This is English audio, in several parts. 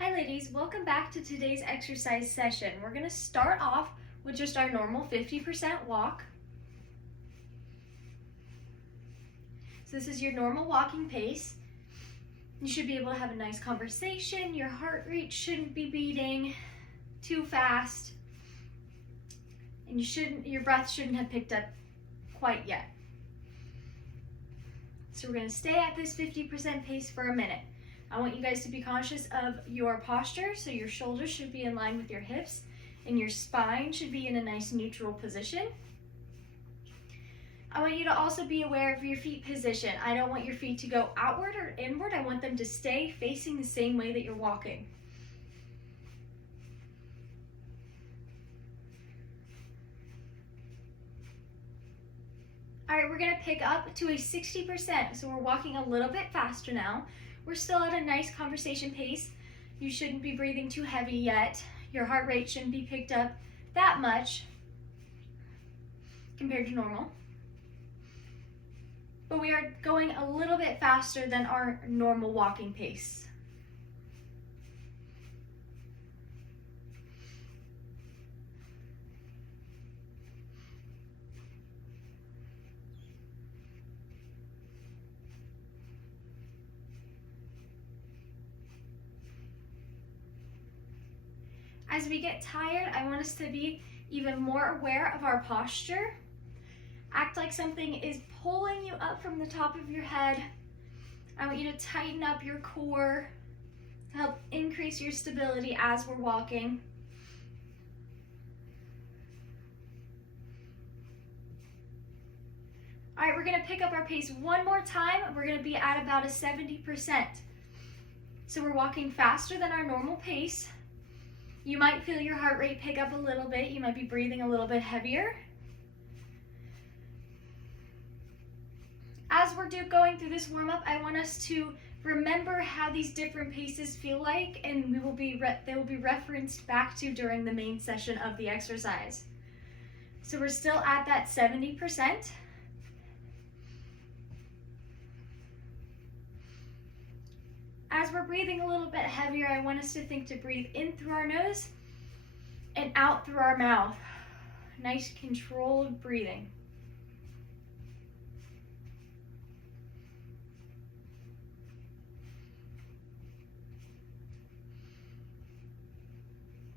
Hi ladies, welcome back to today's exercise session. We're going to start off with just our normal 50% walk. So this is your normal walking pace. You should be able to have a nice conversation. Your heart rate shouldn't be beating too fast. And your breath shouldn't have picked up quite yet. So we're going to stay at this 50% pace for a minute. I want you guys to be conscious of your posture, so your shoulders should be in line with your hips and your spine should be in a nice neutral position. I want you to also be aware of your feet position. I don't want your feet to go outward or inward. I want them to stay facing the same way that you're walking. All right, we're gonna pick up to a 60%, so we're walking a little bit faster now. We're still at a nice conversation pace. You shouldn't be breathing too heavy yet. Your heart rate shouldn't be picked up that much compared to normal. But we are going a little bit faster than our normal walking pace. As we get tired, I want us to be even more aware of our posture. Act like something is pulling you up from the top of your head. I want you to tighten up your core to help increase your stability as we're walking. All right, we're gonna pick up our pace one more time. We're gonna be at about a 70%. So we're walking faster than our normal pace. You might feel your heart rate pick up a little bit. You might be breathing a little bit heavier. As we're going through this warm-up, I want us to remember how these different paces feel like, and they will be referenced back to during the main session of the exercise. So we're still at that 70%. As we're breathing a little bit heavier, I want us to think to breathe in through our nose and out through our mouth. Nice controlled breathing.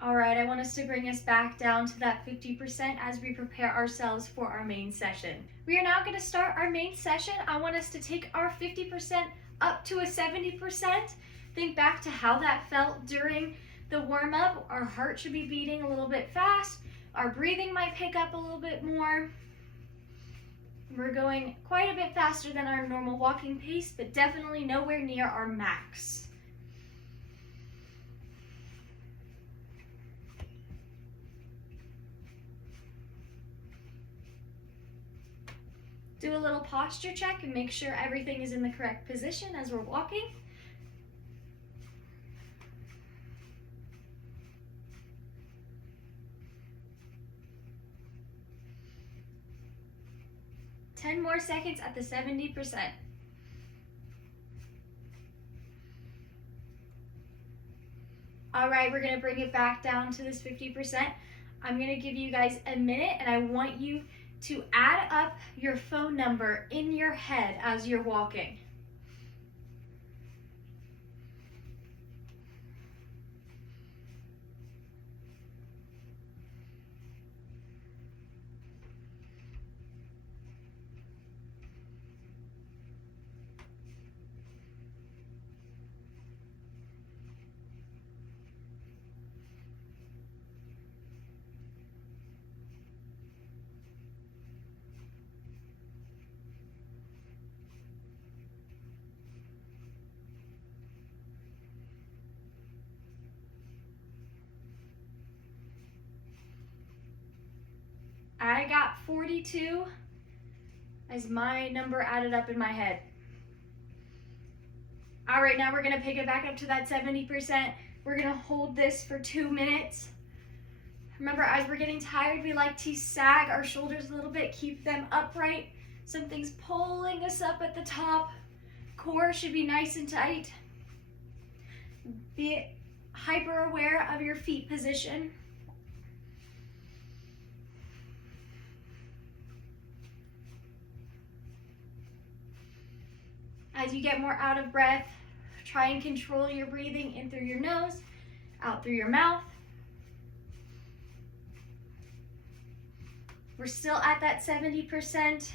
All right, I want us to bring us back down to that 50% as we prepare ourselves for our main session. We are now going to start our main session. I want us to take our 50% up to a 70%. Think back to how that felt during the warm-up. Our heart should be beating a little bit fast. Our breathing might pick up a little bit more. We're going quite a bit faster than our normal walking pace, but definitely nowhere near our max. Do a little posture check and make sure everything is in the correct position as we're walking. Ten more seconds at the 70%. All right, we're gonna bring it back down to this 50%. I'm gonna give you guys a minute and I want you to add up your phone number in your head as you're walking. I got 42 as my number added up in my head. All right, now we're gonna pick it back up to that 70%. We're gonna hold this for 2 minutes. Remember, as we're getting tired, we like to sag our shoulders a little bit, keep them upright. Something's pulling us up at the top. Core should be nice and tight. hyper aware of your feet position. As you get more out of breath, try and control your breathing in through your nose, out through your mouth. We're still at that 70%.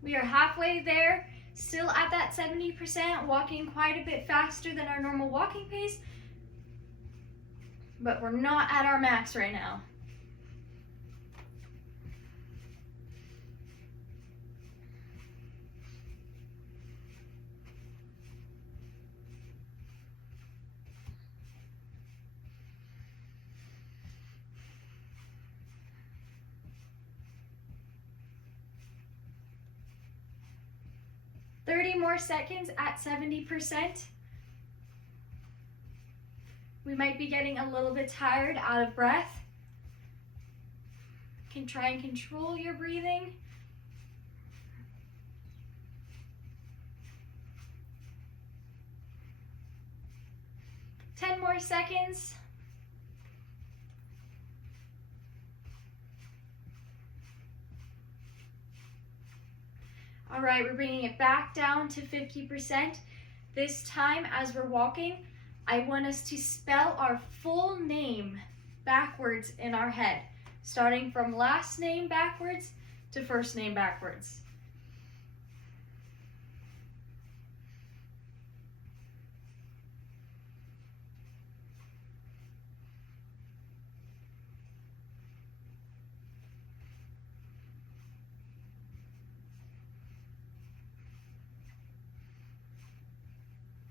We are halfway there, still at that 70%, walking quite a bit faster than our normal walking pace, but we're not at our max right now. More seconds at 70%. We might be getting a little bit tired, out of breath. You can try and control your breathing. Ten more seconds. All right, we're bringing it back down to 50%. This time, as we're walking, I want us to spell our full name backwards in our head, starting from last name backwards to first name backwards.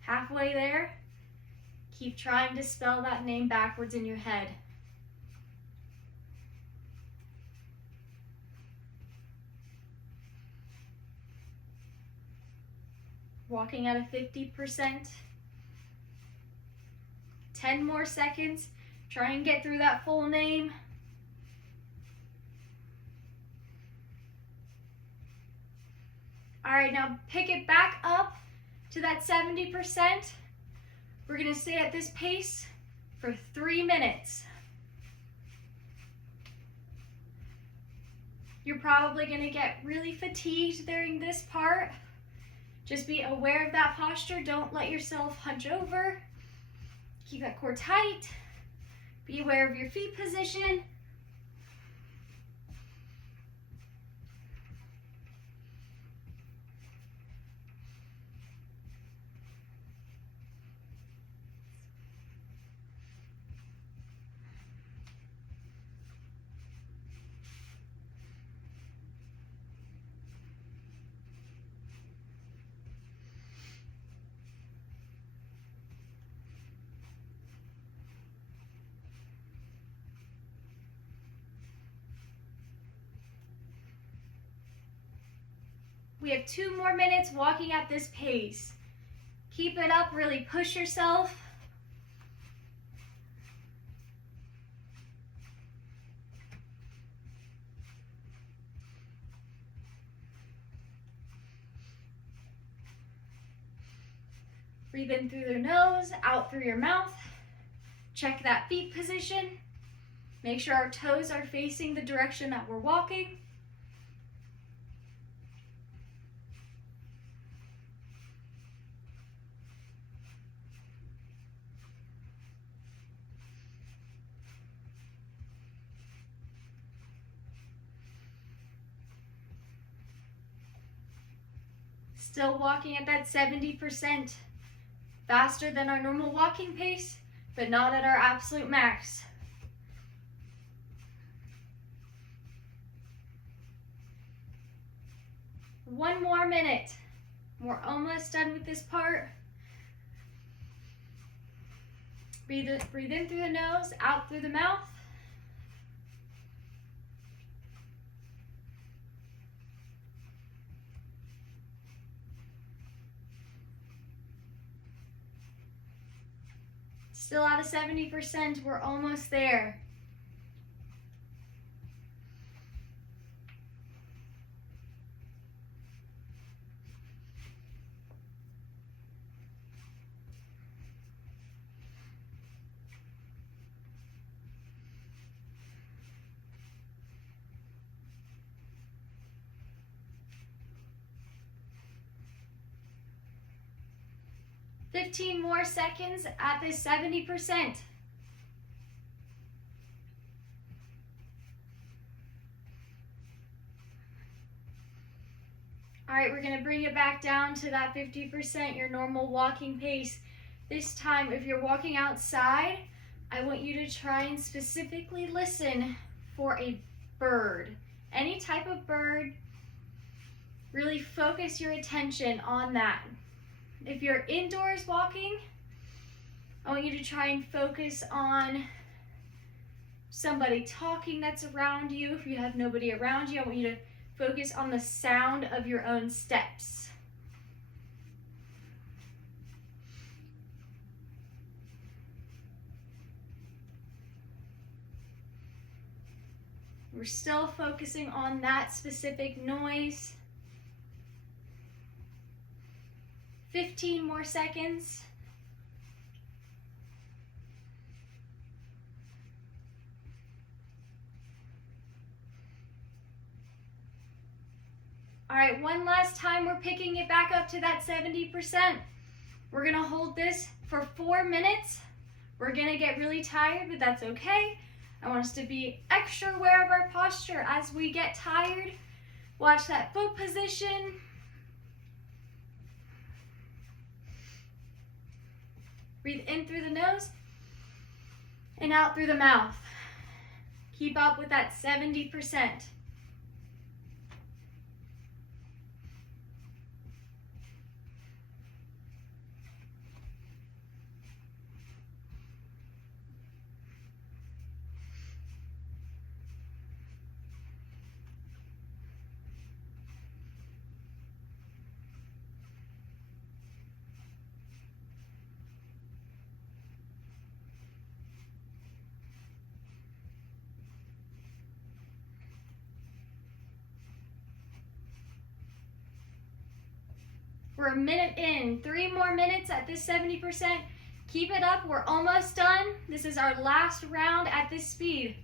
Halfway there, keep trying to spell that name backwards in your head. Walking at a 50%. 10 more seconds. Try and get through that full name. All right, now pick it back up to that 70%. We're gonna stay at this pace for 3 minutes. You're probably gonna get really fatigued during this part. Just be aware of that posture. Don't let yourself hunch over. Keep that core tight. Be aware of your feet position. We have 2 more minutes walking at this pace. Keep it up, really push yourself. Breathe in through the nose, out through your mouth. Check that feet position. Make sure our toes are facing the direction that we're walking. Still walking at that 70%, faster than our normal walking pace, but not at our absolute max. One more minute. We're almost done with this part. Breathe in through the nose, out through the mouth. Still at a 70%, we're almost there. Fifteen more seconds at this 70%. All right, we're gonna bring it back down to that 50%, your normal walking pace. This time, if you're walking outside, I want you to try and specifically listen for a bird. Any type of bird, really focus your attention on that. If you're indoors walking, I want you to try and focus on somebody talking that's around you. If you have nobody around you, I want you to focus on the sound of your own steps. We're still focusing on that specific noise. 15 more seconds. All right, one last time, we're picking it back up to that 70%. We're gonna hold this for 4 minutes. We're gonna get really tired, but that's okay. I want us to be extra aware of our posture as we get tired. Watch that foot position. Breathe in through the nose and out through the mouth. Keep up with that 70%. We're a minute in, 3 more minutes at this 70%. Keep it up, we're almost done. This is our last round at this speed.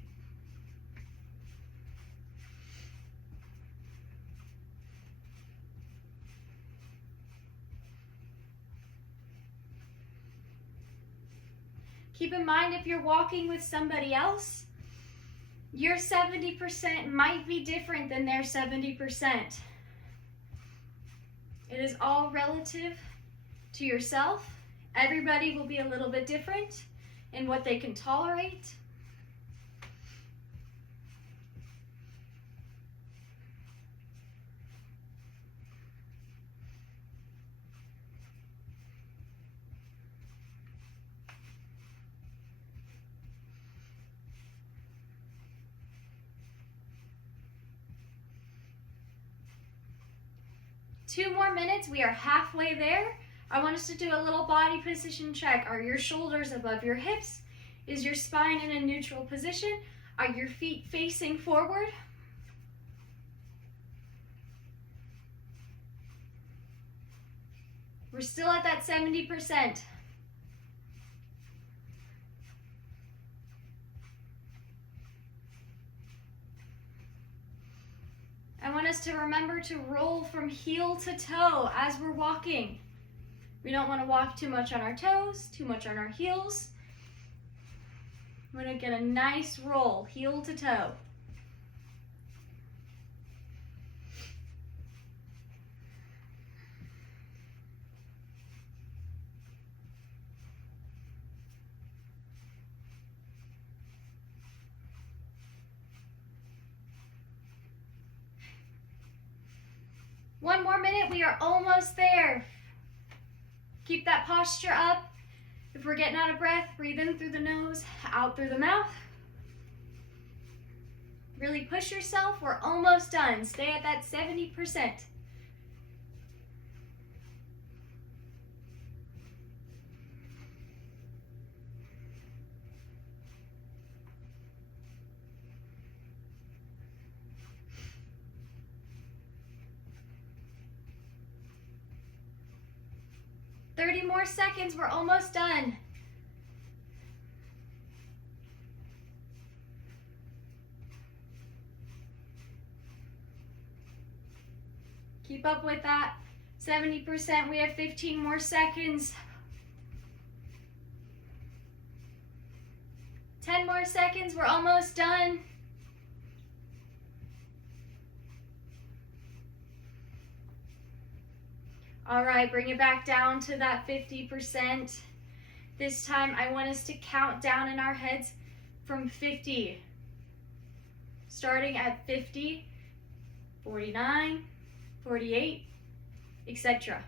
Keep in mind, if you're walking with somebody else, your 70% might be different than their 70%. It is all relative to yourself. Everybody will be a little bit different in what they can tolerate. Two more minutes, we are halfway there. I want us to do a little body position check. Are your shoulders above your hips? Is your spine in a neutral position? Are your feet facing forward? We're still at that 70%. I want us to remember to roll from heel to toe as we're walking. We don't want to walk too much on our toes, too much on our heels. We're going to get a nice roll, heel to toe. One more minute, we are almost there. Keep that posture up. If we're getting out of breath, breathe in through the nose, out through the mouth. Really push yourself, we're almost done. Stay at that 70%. 30 more seconds, we're almost done. Keep up with that. 70%, we have 15 more seconds. 10 more seconds, we're almost done. All right, bring it back down to that 50%. This time I want us to count down in our heads from 50. Starting at 50, 49, 48, etc.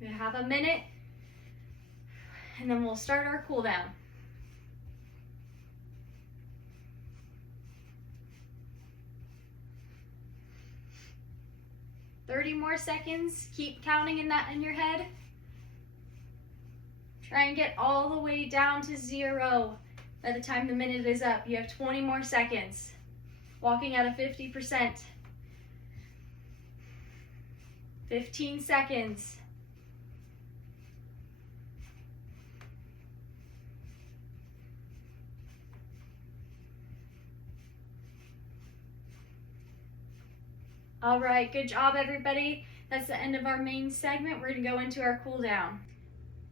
We have a minute, and then we'll start our cool down. Thirty more seconds. Keep counting in your head. Try and get all the way down to 0 by the time the minute is up. You have 20 more seconds. Walking at a 50%. 15 seconds. All right, good job, everybody. That's the end of our main segment. We're gonna go into our cool down.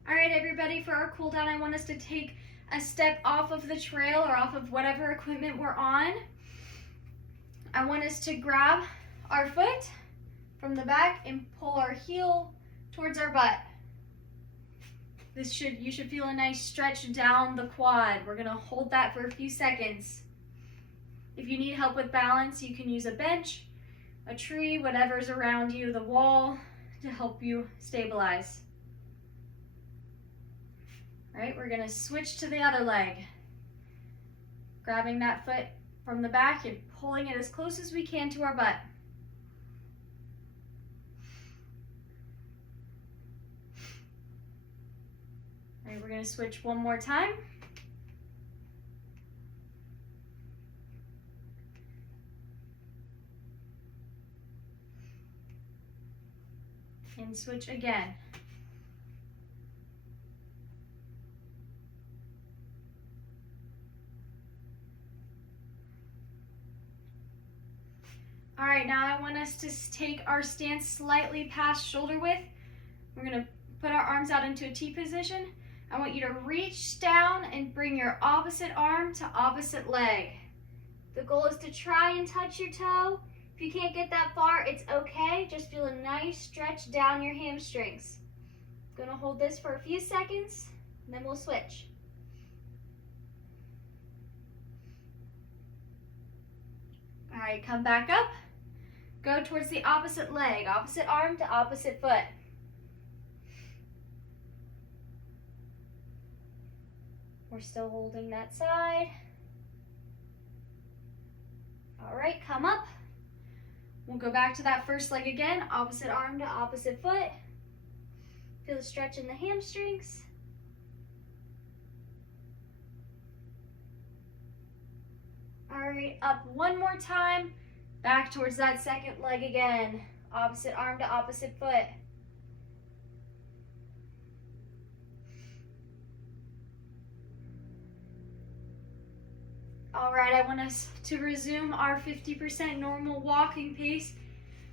All right, everybody, for our cool down, I want us to take a step off of the trail or off of whatever equipment we're on. I want us to grab our foot from the back and pull our heel towards our butt. You should feel a nice stretch down the quad. We're gonna hold that for a few seconds. If you need help with balance, you can use a bench, a tree, whatever's around you, the wall, to help you stabilize. All right, we're gonna switch to the other leg. Grabbing that foot from the back and pulling it as close as we can to our butt. All right, we're gonna switch one more time. And switch again. All right, now I want us to take our stance slightly past shoulder width. We're gonna put our arms out into a T position. I want you to reach down and bring your opposite arm to opposite leg. The goal is to try and touch your toe. If you can't get that far, it's okay. Just feel a nice stretch down your hamstrings. I'm gonna hold this for a few seconds, and then we'll switch. All right, come back up. Go towards the opposite leg, opposite arm to opposite foot. We're still holding that side. All right, come up. We'll go back to that first leg again, opposite arm to opposite foot. Feel the stretch in the hamstrings. All right, up one more time. Back towards that second leg again. Opposite arm to opposite foot. All right, I want us to resume our 50% normal walking pace,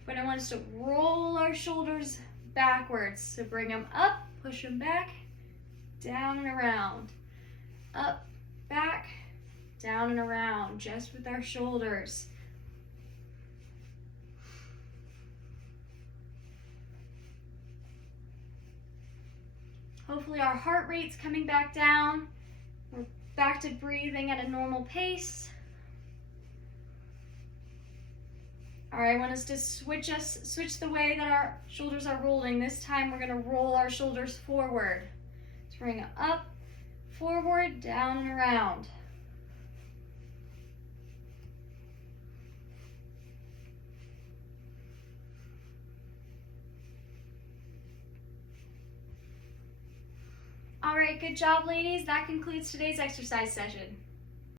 but I want us to roll our shoulders backwards. So bring them up, push them back, down and around. Up, back, down and around, just with our shoulders. Hopefully our heart rate's coming back down. We're back to breathing at a normal pace. All right, I want us to switch the way that our shoulders are rolling. This time we're gonna roll our shoulders forward. Let's bring them up, forward, down and around. All right, good job, ladies. That concludes today's exercise session.